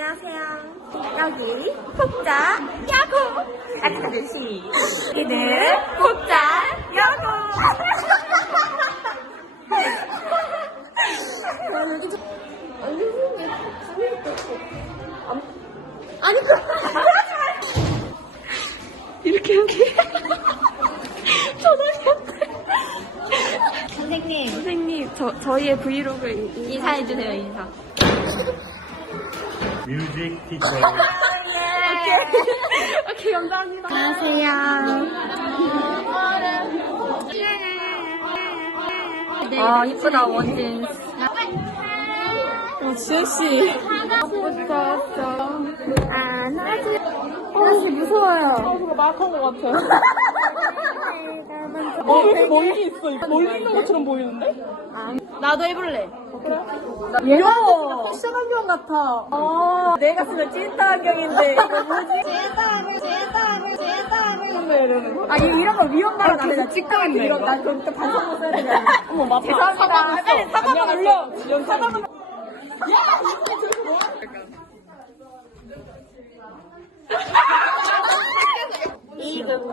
안녕하세요. 여기 폭자 야구 응. 아까 열심히 들기자 야구! 야구 아니 이렇게 여기 초등학생 선생님 선생님 저, 저희의 브이로그 인사해주세요 인사 뮤직 티처. 아, 오케이. 오케이, 감사합니다. 안녕하세요. 아, 이쁘다, 원진스. 아, 아, 어, 지혜씨. 아, 진어 아, 나 지혜씨 무서워요. 저거 마크한 것 같아요. 어, 멀리 있어. 멀리 있는 것처럼 보이는데? 나도 해볼래. 그래? 나경 같아. 어, 내가 쓰면 찐따 안경인데. 이거 뭐지? 찐따 안경, 찐따 안경, 찐따 안경. 아, 이 그니까. 아, 이런 거 위험 말은 안 돼. 아, 나 찍다만 돼. 이런, 난 그럼 또 반성문 아 써야 되냐. 어머, 맞다. 죄송합니다. 사과문 써. 빨리 사과문 올려. 사과문. 야! 이거 뭐야?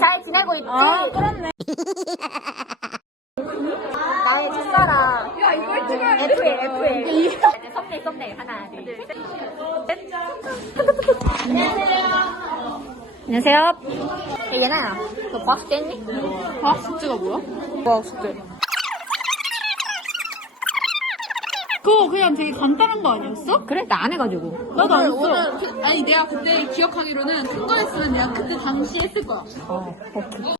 잘 지내고 아 있지? 그렇네. 아 나의 첫사랑. 애프에, 애프에. 썸네, 썸네. 하나, 둘, 어, 안녕하세요. 안녕하세요. 얘나야, 너 과학수 uh, uh. 아? 뭐야? 과학수 그거 그냥 되게 간단한 거 아니었어? 그래? 나 안 해가지고 나도 오늘, 안 했어 오늘, 아니 내가 그때 기억하기로는 통과했으면 내가 그때 당시 했을 거야 어, 오케이.